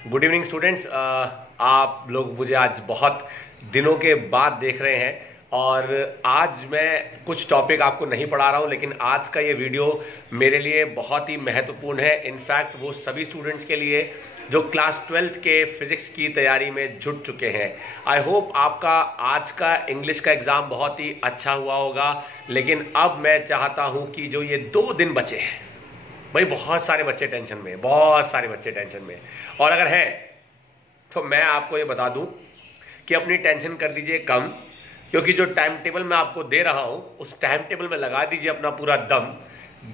Good evening students. आप लोग मुझे आज बहुत दिनों के बाद देख रहे हैं और आज मैं कुछ टॉपिक आपको नहीं पढ़ा रहा हूं, लेकिन आज का ये वीडियो मेरे लिए बहुत ही महत्वपूर्ण है। इनफैक्ट वो सभी स्टूडेंट्स के लिए जो क्लास 12th के फिजिक्स की तैयारी में जुट चुके हैं। आई होप आपका आज का इंग्लिश का एग्जाम बहुत ही अच्छा हुआ होगा, लेकिन अब मैं चाहता हूं कि जो ये 2 दिन बचे हैं, भाई बहुत सारे बच्चे टेंशन में, बहुत सारे बच्चे टेंशन में, और अगर है तो मैं आपको ये बता दूं कि अपनी टेंशन कर दीजिए कम, क्योंकि जो टाइम टेबल मैं आपको दे रहा हूं उस टाइम टेबल में लगा दीजिए अपना पूरा दम।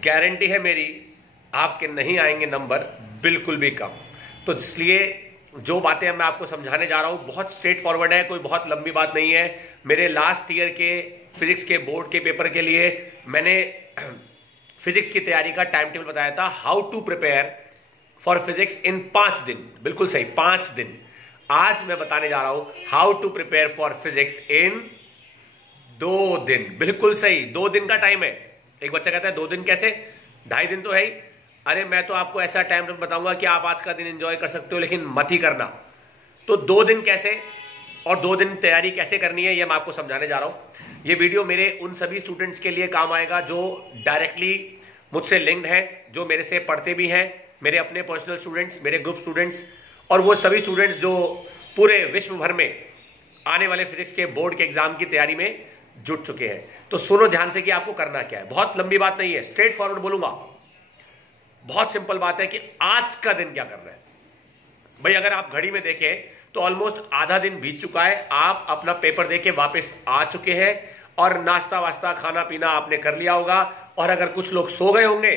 गारंटी है मेरी, आपके नहीं आएंगे नंबर बिल्कुल भी कम। तो इसलिए जो बातें मैं आपको समझाने जा रहा हूं बहुत स्ट्रेट फॉरवर्ड है, कोई बहुत लंबी बात नहीं है। मेरे लास्ट ईयर के फिजिक्स के बोर्ड के पेपर के लिए मैंने फिजिक्स की तैयारी का टाइम टेबल बताया था, how to prepare for physics in 5 दिन। बिल्कुल सही, 5 दिन। आज मैं बताने जा रहा हूं how to prepare for physics in 2 दिन। बिल्कुल सही, 2 दिन का टाइम है। एक बच्चा कहता है 2 दिन कैसे, 2.5 दिन तो है ही। अरे मैं तो आपको ऐसा टाइम टेबल बताऊंगा कि आप आज का दिन एंजॉय कर सकते हो, लेकिन मत ही करना। तो 2 दिन कैसे और 2 दिन तैयारी कैसे करनी है, यह मैं आपको समझाने जा रहा हूं। ये वीडियो मेरे उन सभी स्टूडेंट्स के लिए काम आएगा जो डायरेक्टली मुझसे लिंक्ड हैं, जो मेरे से पढ़ते भी हैं, मेरे अपने पर्सनल स्टूडेंट्स, मेरे ग्रुप स्टूडेंट्स, और वो सभी स्टूडेंट्स जो पूरे विश्व भर में आने वाले फिजिक्स के बोर्ड के एग्जाम की तैयारी में जुट चुके हैं। तो सुनो ध्यान से कि आपको करना क्या है। बहुत लंबी बात नहीं है, स्ट्रेट फॉरवर्ड बोलूंगा। बहुत सिंपल बात है कि आज का दिन क्या करना है। भाई अगर आप घड़ी में देखें तो ऑलमोस्ट आधा दिन बीत चुका है। आप अपना पेपर देके वापस आ चुके हैं और नाश्ता वास्ता खाना पीना आपने कर लिया होगा, और अगर कुछ लोग सो गए होंगे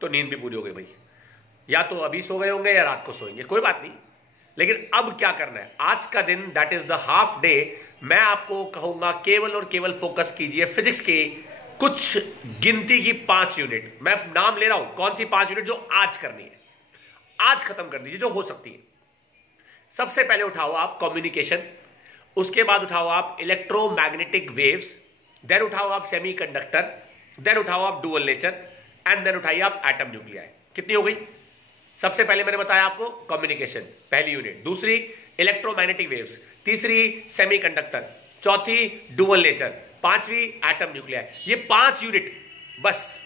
तो नींद भी पूरी हो गई भाई। या तो अभी सो गए होंगे या रात को सोएंगे, कोई बात नहीं। लेकिन अब क्या करना है, आज का दिन, that is the half day, मैं आपको कहूंगा केवल और केवल फोकस कीजिए फिजिक्स की कुछ गिनती की 5 यूनिट। मैं नाम ले रहा हूं, कौन सी 5 यूनिट जो आज करनी है, आज खत्म कर दीजिए जो हो सकती है। सबसे पहले उठाओ आप कम्युनिकेशन, उसके बाद उठाओ आप इलेक्ट्रोमैग्नेटिक वेव्स, देन उठाओ आप सेमीकंडक्टर, देन उठाओ आप डुअल नेचर, एंड देन उठाइए आप एटम न्यूक्लियाई। कितनी हो गई? सबसे पहले मैंने बताया आपको कम्युनिकेशन, पहली यूनिट। दूसरी इलेक्ट्रोमैग्नेटिक वेव्स, तीसरी सेमीकंडक्टर, चौथी डुअल नेचर, पांचवी एटम न्यूक्लियाई। ये 5 यूनिट, बस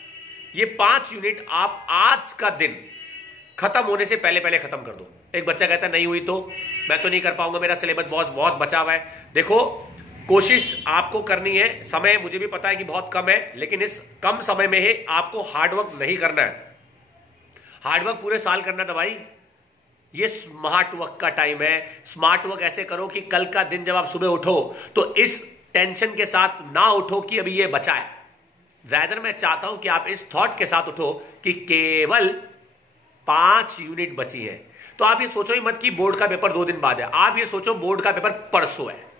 ये 5 यूनिट आप आज का दिन खत्म होने से पहले पहले खत्म कर दो। एक बच्चा कहता है नहीं हुई तो मैं तो नहीं कर पाऊंगा, मेरा सिलेबस बहुत बहुत बचा हुआ है। देखो, कोशिश आपको करनी है, समय मुझे भी पता है कि बहुत कम है, लेकिन इस कम समय में ही आपको हार्डवर्क नहीं करना है। हार्डवर्क पूरे साल करना था भाई। ये स्मार्ट वर्क का टाइम है। स्मार्ट वर्क ऐसे करो कि कल का दिन जब आप सुबह उठो तो इस टेंशन के साथ ना उठो कि अभी ये बचा है। ज्यादा मैं चाहता हूं कि आप इस थॉट के साथ उठो कि केवल 5 यूनिट बची है। तो आप ये सोचो ही मत कि बोर्ड का पेपर 2 दिन बाद है, आप ये सोचो बोर्ड का पेपर परसों है।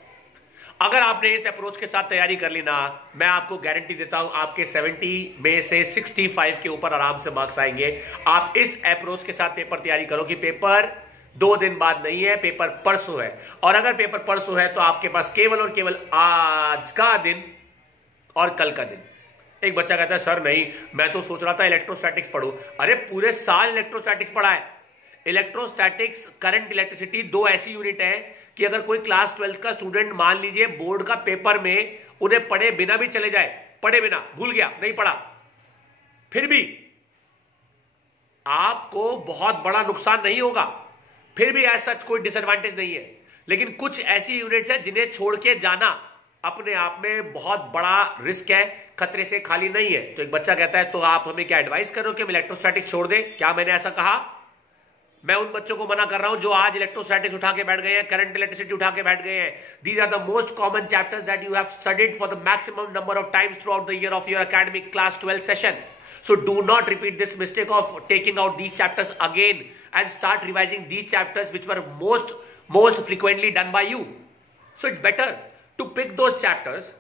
अगर आपने इस अप्रोच के साथ तैयारी कर ली ना, मैं आपको गारंटी देता हूं आपके 70 में से 65 के ऊपर आराम से मार्क्स आएंगे। आप इस अप्रोच के साथ पेपर तैयारी करो कि पेपर 2 दिन बाद नहीं है, पेपर परसों है। और अगर पेपर परसों है तो आपके पास केवल और केवल आज का दिन और कल का दिन। एक बच्चा कहता है सर नहीं, मैं तो सोच रहा था इलेक्ट्रोस्टैटिक्स पढ़ूं। अरे पूरे साल इलेक्ट्रोस्टैटिक्स पढ़ा है। इलेक्ट्रोस्टैटिक्स, करंट, इलेक्ट्रिसिटी 2 ऐसी यूनिट है कि अगर कोई क्लास 12 का स्टूडेंट मान लीजिए बोर्ड का पेपर में उन्हें पढ़े बिना भी चले जाए, पढ़े बिना, भूल गया, नहीं पढ़ा, फिर भी आपको बहुत बड़ा नुकसान नहीं होगा, फिर भी ऐसा कोई डिसएडवांटेज नहीं है। लेकिन कुछ ऐसी यूनिट्स हैं जिन्हें छोड़ के जाना अपने आप में बहुत बड़ा रिस्क है, खतरे से खाली नहीं है। तो एक बच्चा कहता है तो आप हमें क्या एडवाइस कर रहे हो कि हम इलेक्ट्रोस्टैटिक्स छोड़ दें? क्या मैंने ऐसा कहा? मैं उन बच्चों को मना कर रहा हूं जो आज इलेक्ट्रोस्टैटिक्स उठा के बैठ गए हैं, करंट, इलेक्ट्रिसिटी उठा के बैठ गए हैं। These are the most common chapters that you have studied for the maximum number of times throughout the year of your academic class 12 session. So do not repeat this mistake of taking out these chapters again and start revising these chapters which were most frequently done by you. So it's better to pick those chapters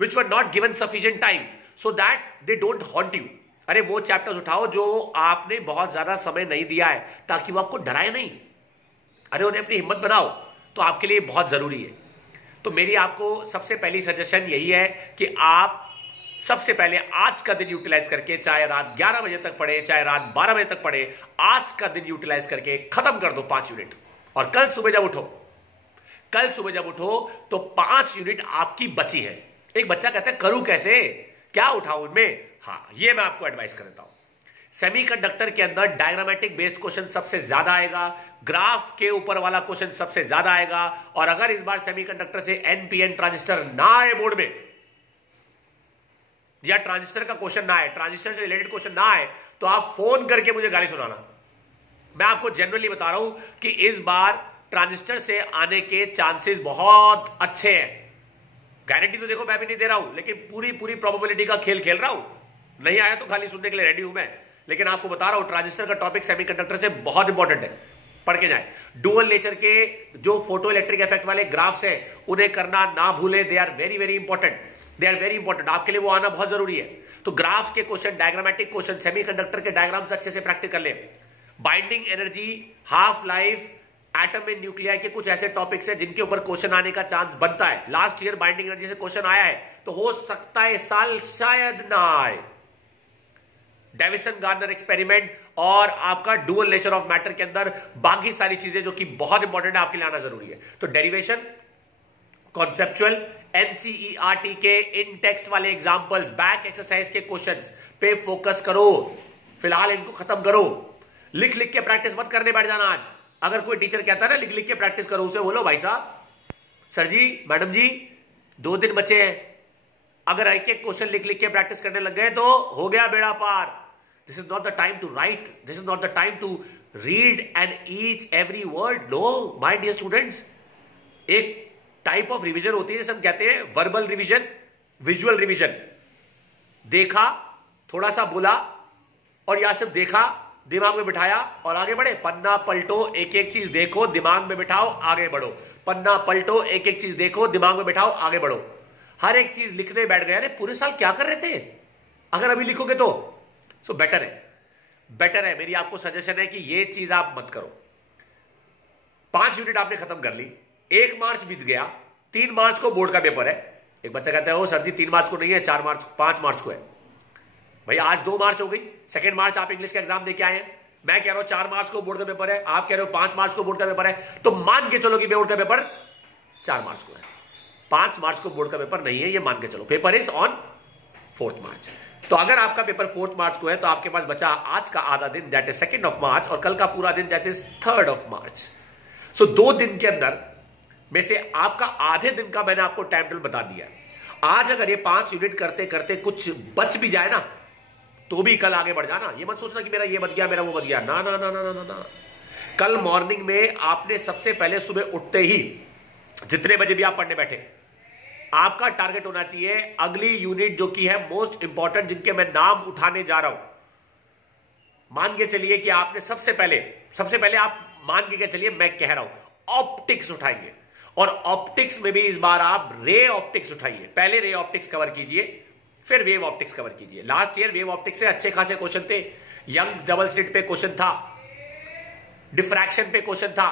which were not given sufficient time so that they don't haunt you. अरे वो chapters उठाओ जो आपने बहुत ज्यादा समय नहीं दिया है, ताकि वो आपको डराए नहीं। अरे उन्हें अपनी हिम्मत बनाओ, तो आपके लिए बहुत जरूरी है। तो मेरी आपको सबसे पहली सजेशन यही है कि आप सबसे पहले आज का दिन यूटिलाइज करके, चाहे रात 11 बजे तक पढ़े, चाहे रात 12 बजे तक पढ़े, आज का दिन यूटिलाइज करके खत्म कर दो 5 यूनिट। और कल सुबह जब उठो तो 5 यूनिट आपकी बची है। एक बच्चा कहता है करूं कैसे, क्या उठाऊं इनमें? हाँ, ये मैं आपको एडवाइस कर देता हूं। सेमीकंडक्टर के अंदर डायग्रामेटिक बेस्ड क्वेश्चन सबसे ज्यादा आएगा, ग्राफ के ऊपर वाला क्वेश्चन सबसे ज्यादा आएगा। और अगर इस बार सेमीकंडक्टर से एनपीएन ट्रांजिस्टर ना आए बोर्ड में, या ट्रांजिस्टर का क्वेश्चन ना आए, ट्रांजिस्टर से रिलेटेड क्वेश्चन ना आए, तो आप फोन करके मुझे गाली सुनाना। मैं आपको जनरली बता रहा हूं कि इस बार ट्रांजिस्टर से आने के चांसेस बहुत अच्छे हैं। गारंटी तो देखो मैं भी नहीं दे रहा हूं, लेकिन पूरी प्रोबेबिलिटी का खेल खेल रहा हूं। नहीं आया तो खाली सुनने के लिए रेडी हूं मैं, लेकिन आपको बता रहा हूं ट्रांजिस्टर का टॉपिक सेमीकंडक्टर से बहुत इंपॉर्टेंट है, पढ़ के जाए। डुअल नेचर के जो फोटो इलेक्ट्रिक इफेक्ट वाले ग्राफ्स हैं उन्हें करना ना भूले, they are very very important, they are very important, आपके लिए वो आना बहुत जरूरी है। तो ग्राफ के क्वेश्चन, डायग्रामेटिक क्वेश्चन, सेमीकंडक्टर के डायग्राम्स अच्छे से प्रैक्टिस कर ले। Binding energy, half life, atom and nuclear के कुछ ऐसे टॉपिक्स हैं जिनके ऊपर क्वेश्चन आने का चांस बनता है। लास्ट ईयर बाइंडिंग एनर्जी से क्वेश्चन आया है, तो हो सकता है इस साल शायद ना आए। डेविसन गार्नर एक्सपेरिमेंट और आपका डुअल नेचर ऑफ मैटर के अंदर बाकी सारी चीजें जो कि बहुत इंपॉर्टेंट है आपके लिए आना जरूरी है। तो डेरिवेशन, कॉन्सेप्चुअल, एनसीईआरटी के इन टेक्स्ट वाले एग्जांपल्स, बैक एक्सरसाइज के क्वेश्चंस पे फोकस करो। फिलहाल इनको खत्म करो। लिख लिख के प्रैक्टिस मत करने बैठ जाना आज। अगर कोई टीचर कहता है ना लिख लिख के प्रैक्टिस करो, उसे बोलो भाई साहब, सर जी, मैडम जी, 2 दिन बचे हैं, अगर एक एक क्वेश्चन लिख लिख के प्रैक्टिस करने लग गए तो हो गया बेड़ा पार। This is not the time to write, this is not the time to read and each every word. No my dear students, एक टाइप ऑफ रिवीजन होती है जिसे हम कहते हैं वर्बल रिवीजन, विजुअल रिवीजन। देखा, थोड़ा सा बोला, और या सिर्फ देखा, दिमाग में बिठाया और आगे बढ़े। पन्ना पलटो, एक एक चीज देखो, दिमाग में बिठाओ, आगे बढ़ो। पन्ना पलटो, एक एक चीज देखो, दिमाग में बिठाओ, आगे बढ़ो। हर एक चीज लिखने बैठ गए, अरे पूरे साल क्या कर रहे थे, अगर अभी लिखोगे तो सो बेटर है। मेरी आपको सजेशन है कि ये चीज आप मत करो। 5 यूनिट आपने खत्म कर ली, 1 मार्च बीत गया, 3 मार्च को बोर्ड का पेपर है। एक बच्चा कहता है ओ सर जी 3 मार्च को नहीं है, 5 मार्च को है। भाई आज 2 मार्च हो गई, 2 मार्च आप इंग्लिश का एग्जाम देके आए हैं। मैं कह रहा हूं 4 मार्च को बोर्ड का पेपर है, आप कह रहे हो 5 मार्च को बोर्ड का पेपर है, तो मान के चलो कि बोर्ड का पेपर 4 मार्च को है। 5 मार्च को बोर्ड का पेपर नहीं है, ये मान के चलो। पेपर इज ऑन 4 मार्च। तो अगर आपका पेपर 4 मार्च को है तो आपके पास बचा आज का आधा दिन, दैट इज 2 मार्च, और कल का पूरा दिन, दैट इज 3 मार्च। सो 2 दिन के अंदर में से आपका आधे दिन का मैंने आपको टाइम टेबल बता दिया है। आज अगर ये 5 यूनिट करते करते कुछ बच भी जाए ना, तो भी कल आगे बढ़ जाना। ये मत सोचना कि मेरा ये बच गया, मेरा वो बच गया, ना ना ना ना ना ना। कल मॉर्निंग में आपने सबसे पहले सुबह उठते ही, जितने बजे भी आप पढ़ने बैठे, आपका टारगेट होना चाहिए अगली यूनिट जो की है मोस्ट इंपॉर्टेंट, जिनके मैं नाम उठाने जा रहा हूं। मान के चलिए कि आपने सबसे पहले आप मान के चलिए, मैं कह रहा हूं ऑप्टिक्स उठाएंगे, और ऑप्टिक्स में भी इस बार आप रे ऑप्टिक्स उठाइए। पहले रे ऑप्टिक्स कवर कीजिए, फिर वेव ऑप्टिक्स कवर कीजिए। लास्ट ईयर वेव ऑप्टिक्स से अच्छे खासे क्वेश्चन थे। यंग्स डबल स्लिट पे क्वेश्चन था, डिफ्रैक्शन पे क्वेश्चन था,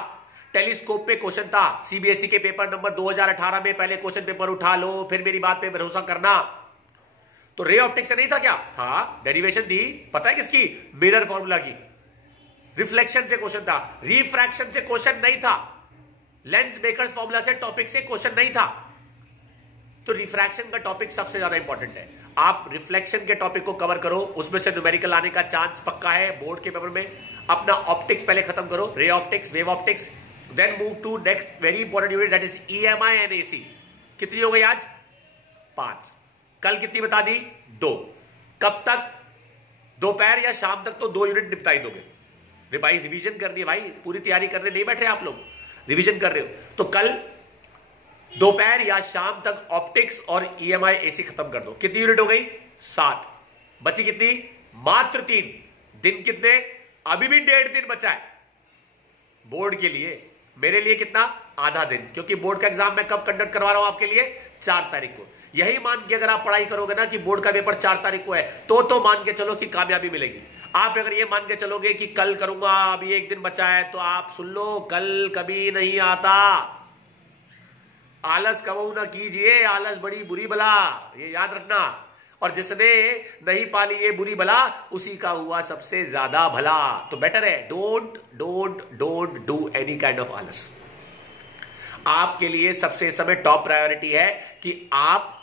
टेलीस्कोप पे क्वेश्चन था। सीबीएसई के पेपर नंबर 2018 में पहले क्वेश्चन पेपर उठा लो, फिर मेरी बात पे भरोसा करना। तो रे ऑप्टिक्स से नहीं था क्या? था। डेरिवेशन थी, पता है किसकी? मिरर फॉर्मूला की। रिफ्लेक्शन से क्वेश्चन था, रिफ्रैक्शन से क्वेश्चन नहीं था, लेंस मेकर्स फॉर्मूला से टॉपिक से क्वेश्चन नहीं था। तो रिफ्रैक्शन का टॉपिक सबसे ज्यादा इंपॉर्टेंट है। आप रिफ्लेक्शन के टॉपिक को कवर करो, उसमें से न्यूमेरिकल आने का चांस पक्का है बोर्ड के पेपर में। अपना ऑप्टिक्स पहले खत्म करो, ray optics, wave optics, then move to next very important unit, that is EMI and AC. कितनी हो गई आज? 5। कल कितनी बता दी? 2। कब तक? दोपहर या शाम तक तो 2 यूनिट निपटाई दोगे। भाई रिवीजन करनी है भाई, पूरी तैयारी करने नहीं बैठ रहे आप लोग, रिवीजन कर रहे हो। तो कल दोपहर या शाम तक ऑप्टिक्स और ईएमआई एसी खत्म कर दो। कितनी यूनिट हो गई? 7। बची कितनी? मात्र 3 दिन। कितने? अभी भी 1.5 दिन बचा है बोर्ड के लिए। मेरे लिए कितना? आधा दिन, क्योंकि बोर्ड का एग्जाम मैं कब कंडक्ट करवा रहा हूं आपके लिए? 4 तारीख को। यही मान के अगर आप पढ़ाई करोगे ना कि बोर्ड का पेपर 4 तारीख को है, तो मान के चलो कि कामयाबी मिलेगी। आप अगर ये मान के चलोगे कि कल करूंगा, अभी 1 दिन बचा है, तो आप सुन लो, कल कभी नहीं आता। आलस कबू ना कीजिए, आलस बड़ी बुरी बला, ये याद रखना। और जिसने नहीं पाली ये बुरी बला उसी का हुआ सबसे ज्यादा भला। तो बेटर है don't don't don't do any kind of आलस। आपके लिए सबसे समय टॉप प्रायोरिटी है कि आप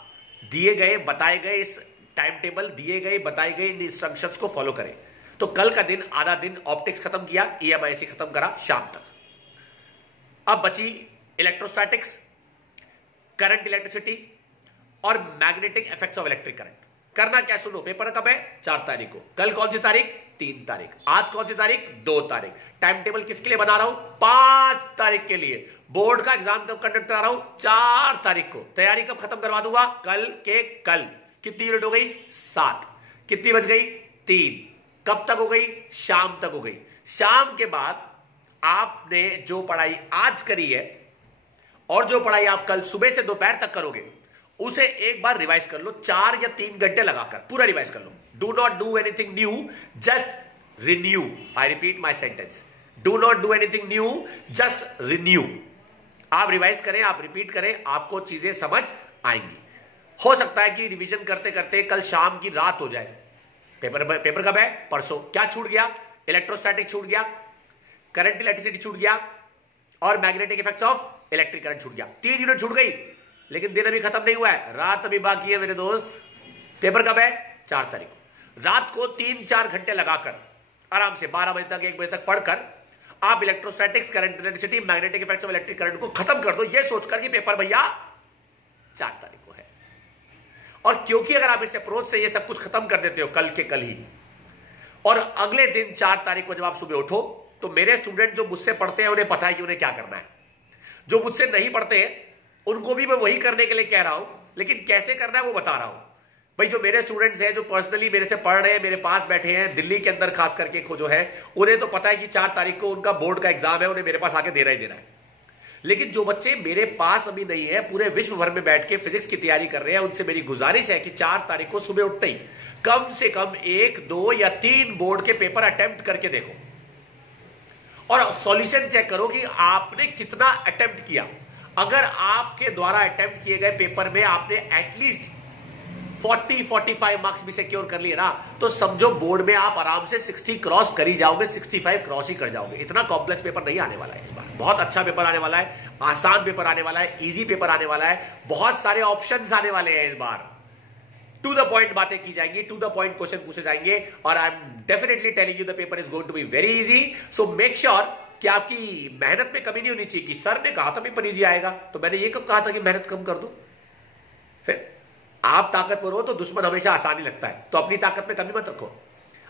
दिए गए बताए गए इस टाइम टेबल, दिए गए बताए गए इन इंस्ट्रक्शंस को फॉलो करें। तो कल का दिन आधा दिन ऑप्टिक्स खत्म किया, EMIC खत्म करा शाम तक। अब बची इलेक्ट्रोस्टैटिक्स, करंट इलेक्ट्रिसिटी और magnetic effects of electric current. करना क्या, सुनो, पेपर कब है? 4 तारीख को। कल कौन सी तारीख? 3 तारीख। आज कौन सी तारीख? 2 तारीख। टाइम टेबल किसके लिए बना रहा हूं? 5 तारीख के लिए। बोर्ड का एग्जाम कब कंडक्ट करा रहा हूं? 4 तारीख को। तैयारी कब खत्म करवा दूंगा? कल के कल। कितनी यूनिट हो गई? 7। कितनी बज गई? 3। कब तक हो गई? शाम तक हो गई। शाम के बाद आपने जो पढ़ाई आज करी है और जो पढ़ाई आप कल सुबह से दोपहर तक करोगे उसे एक बार रिवाइज कर लो, 4 या 3 घंटे लगाकर पूरा रिवाइज कर लो। Do not do anything new, just renew. I repeat my sentence, do not do anything new, just renew. आप रिवाइज करें, आप रिपीट करें, आपको चीजें समझ आएंगी। हो सकता है कि रिवीजन करते करते कल शाम की रात हो जाए। पेपर कब है? परसों। क्या छूट गया? इलेक्ट्रोस्टैटिक छूट गया, करंट इलेक्ट्रिसिटी छूट गया और magnetic effects of electric current छूट गया। 3 यूनिट छूट गई, लेकिन दिन अभी खत्म नहीं हुआ है, रात अभी बाकी है मेरे दोस्त। पेपर कब है? 4 तारीख को। रात को 3-4 घंटे लगाकर आराम से 12 बजे तक 1 बजे तक पढ़कर आप electrostatics, current electricity, magnetic effects of electric current को खत्म कर दो, यह सोचकर कि पेपर भैया 4 तारीख को है। और क्योंकि अगर आप इस अप्रोच से ये सब कुछ खत्म कर देते हो कल के कल ही, और अगले दिन 4 तारीख को जब आप सुबह उठो तो मेरे स्टूडेंट जो मुझसे पढ़ते हैं उन्हें पता है कि उन्हें क्या करना है। जो मुझसे नहीं पढ़ते हैं उनको भी मैं वही करने के लिए कह रहा हूं, लेकिन कैसे करना है वो बता रहा हूं। भाई जो मेरे स्टूडेंट्स हैं, जो पर्सनली मेरे से पढ़ रहे हैं, मेरे पास बैठे हैं दिल्ली के अंदर खास करके जो है, उन्हें तो पता है कि 4 तारीख को उनका बोर्ड का एग्जाम है, उन्हें मेरे पास आके देना ही देना है। लेकिन जो बच्चे मेरे पास अभी नहीं है, पूरे विश्व भर में बैठ के फिजिक्स की तैयारी कर रहे हैं, उनसे मेरी गुजारिश है कि 4 तारीख को सुबह उठते ही कम से कम 1, 2 या 3 बोर्ड के पेपर अटेम्प्ट करके देखो और सॉल्यूशन चेक करो कि आपने कितना अटेम्प्ट किया। अगर आपके द्वारा अटेम्प्ट किए गए पेपर में आपने एटलीस्ट 40-45 मार्क्स भी सिक्योर कर लिए ना, तो समझो बोर्ड में आप आराम से 60 क्रॉस कर ही जाओगे, 65 क्रॉस ही कर जाओगे। इतना कॉम्प्लेक्स पेपर नहीं आने वाला है इस बार। बहुत अच्छा पेपर आने वाला है, आसान पेपर आने वाला है, इजी पेपर आने वाला है, बहुत सारे ऑप्शंस आने वाले हैं इस बार। टू द पॉइंट बातें की जाएंगी, टू द पॉइंट क्वेश्चन पूछे जाएंगे, और I am definitely telling you the paper is going to be very easy. So make sure कि आपकी मेहनत में कमी नहीं होनी चाहिए कि सर ने कहा था पेपर इजी आएगा, तो मैंने ये कब कहा था कि मेहनत कम कर दो। फिर आप ताकतवर हो तो दुश्मन हमेशा आसानी लगता है, तो अपनी ताकत में कमी मत रखो,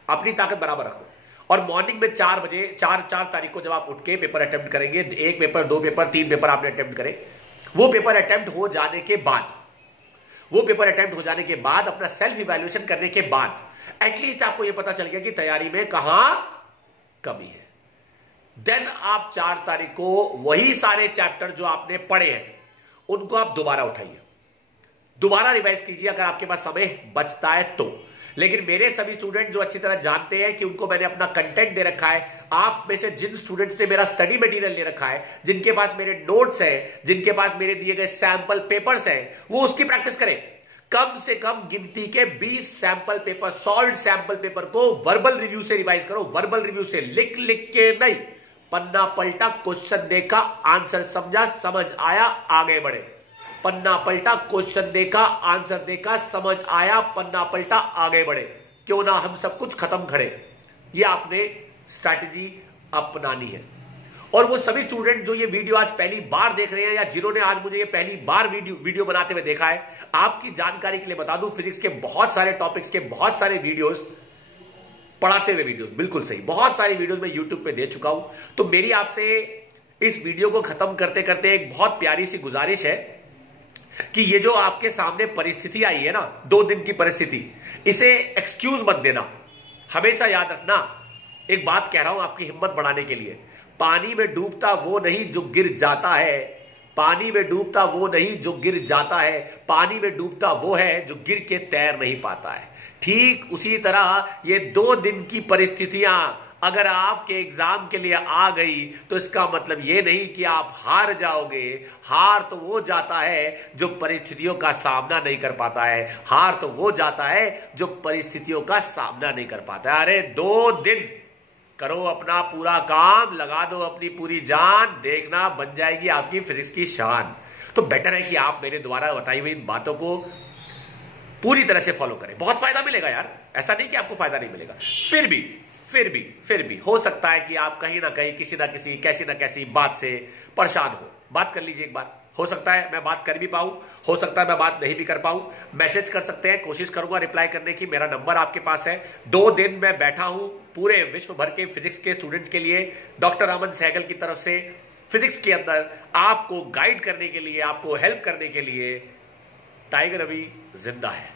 अपनी ताकत बराबर रखो। और मॉर्निंग में 4 बजे 4 तारीख को जब आप उठ के पेपर अटेम्प्ट करेंगे, 1 पेपर, 2 पेपर, 3 पेपर आपने अटेम्प्ट करे, वो पेपर अटेम्प्ट हो जाने के बाद, वो पेपर अटेम्प्ट हो जाने के बाद, अपना सेल्फ इवैल्यूएशन करने के बाद एटलीस्ट आपको यह पता चल गया कि तैयारी में कहां कमी है। देन आप 4 तारीख को वही सारे चैप्टर जो आपने पढ़े हैं उनको आप दोबारा उठाइए, दोबारा रिवाइज कीजिए अगर आपके पास समय बचता है तो। लेकिन मेरे सभी स्टूडेंट जो अच्छी तरह जानते हैं कि उनको मैंने अपना कंटेंट दे रखा है, आप में से जिन स्टूडेंट्स ने मेरा स्टडी मटेरियल ले रखा है, जिनके पास मेरे नोट्स हैं, जिनके पास मेरे दिए गए सैंपल पेपर्स हैं, वो उसकी प्रैक्टिस करें। कम से कम गिनती के 20 sample paper, solve sample paper को वर्बल रिव्यू से रिवाइज करो, वर्बल रिव्यू से, लिख लिख के नहीं। पन्ना पलटा, क्वेश्चन देखा, आंसर समझा, समझ आया, आगे बढ़े। पन्ना पलटा, क्वेश्चन देखा, आंसर देखा, समझ आया, पन्ना पलटा, आगे बढ़े। क्यों ना हम सब कुछ खत्म करें, ये आपने स्ट्रैटेजी अपनानी है। और वो सभी स्टूडेंट जो ये वीडियो आज पहली बार देख रहे हैं या जिन्होंने आज मुझे ये पहली बार वीडियो बनाते हुए देखा है, आपकी जानकारी के लिए बता दूं, फिजिक्स के बहुत सारे टॉपिक्स के बहुत सारे वीडियोस, पढ़ाते हुए वीडियोस, बिल्कुल सही, बहुत सारी वीडियोस मैं यूट्यूब पे दे चुका हूं। तो मेरी आपसे इस वीडियो को खत्म करते करते एक बहुत प्यारी सी गुजारिश है कि ये जो आपके सामने परिस्थिति आई है ना, 2 दिन की परिस्थिति, इसे एक्सक्यूज मत देना। हमेशा याद रखना, एक बात कह रहा हूं आपकी हिम्मत बढ़ाने के लिए, पानी में डूबता वो नहीं जो गिर जाता है, पानी में डूबता वो नहीं जो गिर जाता है, पानी में डूबता वो है जो गिर के तैर नहीं पाता है। ठीक उसी तरह ये 2 दिन की परिस्थितियां अगर आपके एग्जाम के लिए आ गई तो इसका मतलब यह नहीं कि आप हार जाओगे। हार तो वो जाता है जो परिस्थितियों का सामना नहीं कर पाता है। हार तो वो जाता है जो परिस्थितियों का सामना नहीं कर पाता है। अरे 2 दिन करो अपना पूरा काम, लगा दो अपनी पूरी जान, देखना बन जाएगी आपकी फिजिक्स की शान। तो बेटर है कि आप मेरे द्वारा बताई हुई इन बातों को पूरी तरह से फॉलो करें। बहुत फायदा मिलेगा यार, ऐसा नहीं कि आपको फायदा नहीं मिलेगा। फिर भी हो सकता है कि आप कहीं ना कहीं किसी ना किसी कैसी ना कैसी बात से परेशान हो। बात कर लीजिए एक बार। हो सकता है मैं बात कर भी पाऊं, हो सकता है मैं बात नहीं भी कर पाऊं। मैसेज कर सकते हैं, कोशिश करूंगा रिप्लाई करने की। मेरा नंबर आपके पास है। 2 दिन मैं बैठा हूं पूरे विश्व भर के फिजिक्स के स्टूडेंट्स के लिए, डॉक्टर अमन सहगल की तरफ से। फिजिक्स के अंदर आपको गाइड करने के लिए, आपको हेल्प करने के लिए टाइगर अभी जिंदा है।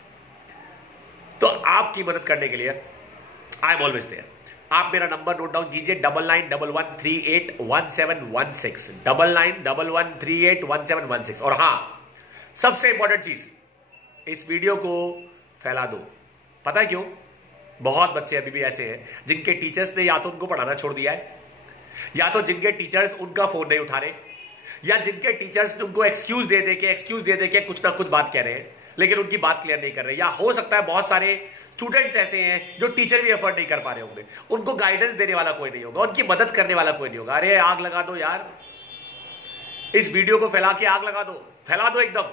तो आपकी मदद करने के लिए आई एम ऑलवेज देयर। आप मेरा नंबर नोट डाउन कीजिए 9911381716 9911381716। और हां, सबसे इंपॉर्टेंट चीज, इस वीडियो को फैला दो। पता है क्यों? बहुत बच्चे अभी भी ऐसे हैं जिनके टीचर्स ने या तो उनको पढ़ाना छोड़ दिया है, या तो जिनके टीचर्स उनका फोन नहीं उठा रहे, या जिनके टीचर्स उनको एक्सक्यूज दे के कुछ ना कुछ बात कह रहे हैं लेकिन उनकी बात क्लियर नहीं कर रहे। या हो सकता है बहुत सारे स्टूडेंट्स ऐसे हैं जो टीचर भी एफर्ट नहीं कर पा रहे होंगे, उनको गाइडेंस देने वाला कोई नहीं होगा, उनकी मदद करने वाला कोई नहीं होगा। अरे आग लगा दो यार, इस वीडियो को फैला के आग लगा दो, फैला दो एकदम,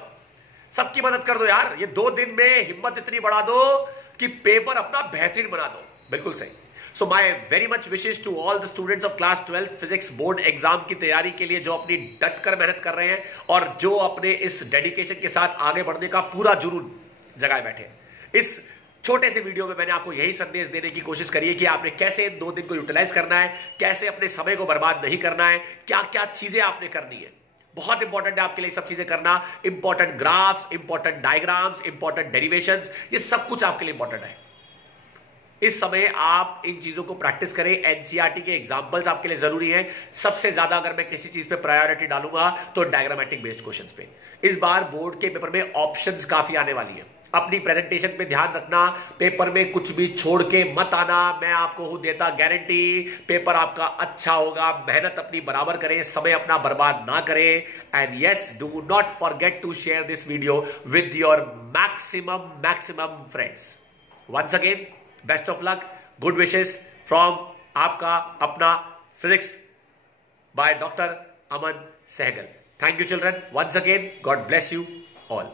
सबकी मदद कर दो यार। ये 2 दिन में हिम्मत इतनी बढ़ा दो कि पेपर अपना बेहतरीन बना दो। बिल्कुल सही। So my very much wishes to all the students of class 12th physics board exam की तैयारी के लिए, जो अपनी डटकर मेहनत कर रहे हैं और जो अपने इस डेडिकेशन के साथ आगे बढ़ने का पूरा जुनून जगाए बैठे। इस छोटे से वीडियो में मैंने आपको यही संदेश देने की कोशिश करी है कि आपने कैसे इन 2 दिन को यूटिलाइज करना है, कैसे अपने समय को बर्बाद नहीं करना है, क्या क्या चीजें आपने करनी है। बहुत इंपॉर्टेंट है आपके लिए सब चीजें करना। Important graphs, important diagrams, important derivations, ये सब कुछ आपके लिए इंपॉर्टेंट है। इस समय आप इन चीजों को प्रैक्टिस करें। एनसीईआरटी के एग्जांपल्स आपके लिए जरूरी हैं। सबसे ज्यादा अगर मैं किसी चीज पे प्रायोरिटी डालूंगा तो डायग्रामेटिक बेस्ड क्वेश्चंस पे। इस बार बोर्ड के पेपर में ऑप्शंस काफी आने वाली है। अपनी प्रेजेंटेशन पे ध्यान रखना, पेपर में कुछ भी छोड़ के मत आना। मैं आपको हूं देता गारंटी, पेपर आपका अच्छा होगा। मेहनत अपनी बराबर करें, समय अपना बर्बाद ना करें। And yes, do not forget to share this video with your maximum friends. Once again, best of luck, good wishes from आपका अपना physics by doctor Aman Sehgal. Thank you children, once again, God bless you all.